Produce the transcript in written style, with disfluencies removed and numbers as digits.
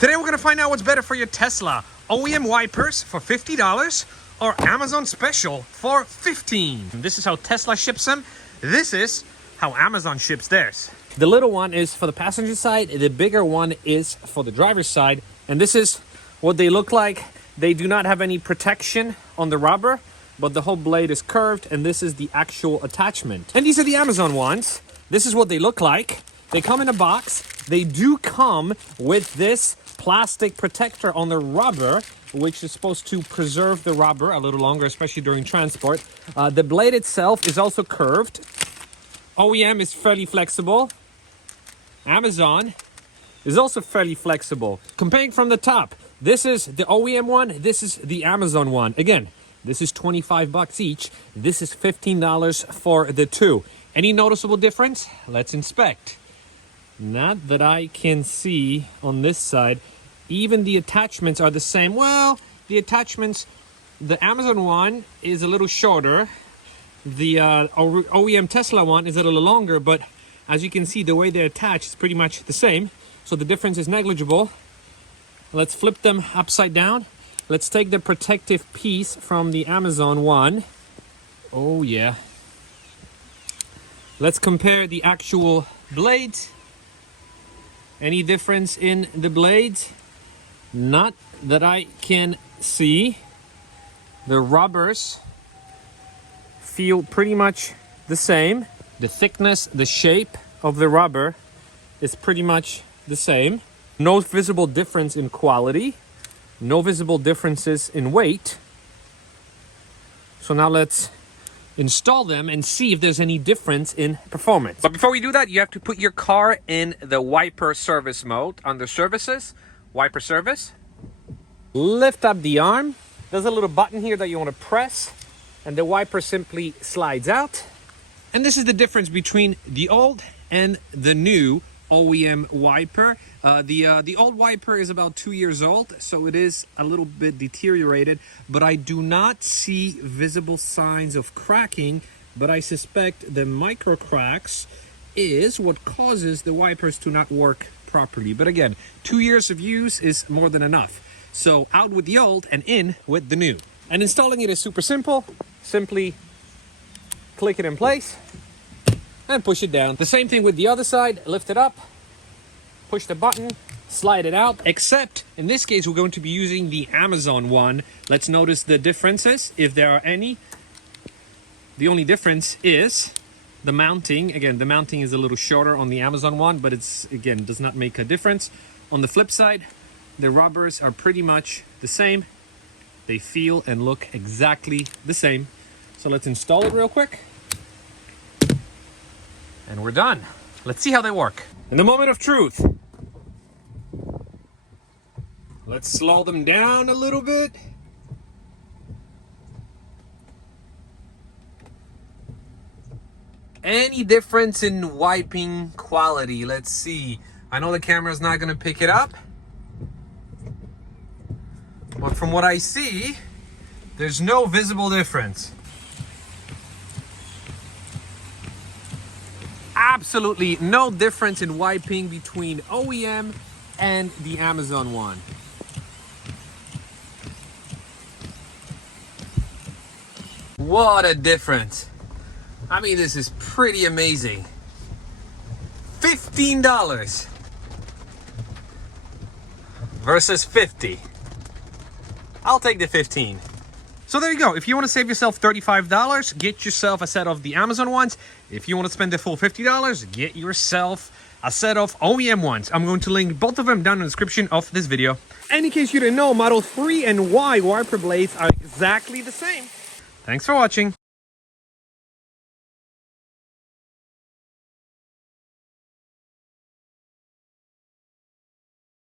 Today we're gonna find out what's better for your Tesla. OEM wipers for $50 or Amazon special for $15. This is how Tesla ships them. This is how Amazon ships theirs. The little one is for the passenger side. The bigger one is for the driver's side. And this is what they look like. They do not have any protection on the rubber, but the whole blade is curved, and this is the actual attachment. And these are the Amazon ones. This is what they look like. They come in a box. They do come with this plastic protector on the rubber, which is supposed to preserve the rubber a little longer, especially during transport. The blade itself is also curved. OEM is fairly flexible. Amazon is also fairly flexible. Comparing from the top, this is the OEM one, this is the Amazon one. Again, this is $25 each. This is $15 for the two. Any noticeable difference? Let's inspect. Not that I can see on this side. Even the attachments are the same. Well, the attachments, the Amazon one is a little shorter. The OEM Tesla one is a little longer, but as you can see, the way they attach is pretty much the same. So the difference is negligible. Let's flip them upside down. Let's take the protective piece from the Amazon one. Oh yeah. Let's compare the actual blades. Any difference in the blades? Not that I can see. The rubbers feel pretty much the same. The thickness, the shape of the rubber is pretty much the same. No visible difference in quality. No visible differences in weight. So now let's install them and see if there's any difference in performance. But before we do that, you have to put your car in the wiper service mode. Under services, wiper service. Lift up the arm. There's a little button here that you want to press, and the wiper simply slides out. And this is the difference between the old and the new OEM wiper. The old wiper is about 2 years old, so it is a little bit deteriorated, but I do not see visible signs of cracking, but I suspect the micro cracks is what causes the wipers to not work properly. But again, 2 years of use is more than enough. So out with the old and in with the new. And installing it is super simple. Simply click it in place and push it down. The same thing with the other side. Lift it up, push the button, slide it out, except in this case we're going to be using the Amazon one. Let's notice the differences, if there are any. The only difference is the mounting. Again, the mounting is a little shorter on the Amazon one, but it's, again, does not make a difference. On the flip side, the rubbers are pretty much the same. They feel and look exactly the same. So let's install it real quick. And we're done. Let's see how they work. In the moment of truth. Let's slow them down a little bit. Any difference in wiping quality? Let's see. I know the camera's not gonna pick it up, but from what I see, there's no visible difference. Absolutely no difference in wiping between OEM and the Amazon one. What a difference. I mean, this is pretty amazing. $15 versus $50. I'll take the 15. So there you go. If you want to save yourself $35, get yourself a set of the Amazon ones. If you want to spend the full $50, get yourself a set of OEM ones. I'm going to link both of them down in the description of this video. And in case you didn't know, Model 3 and Y wiper blades are exactly the same. Thanks for watching.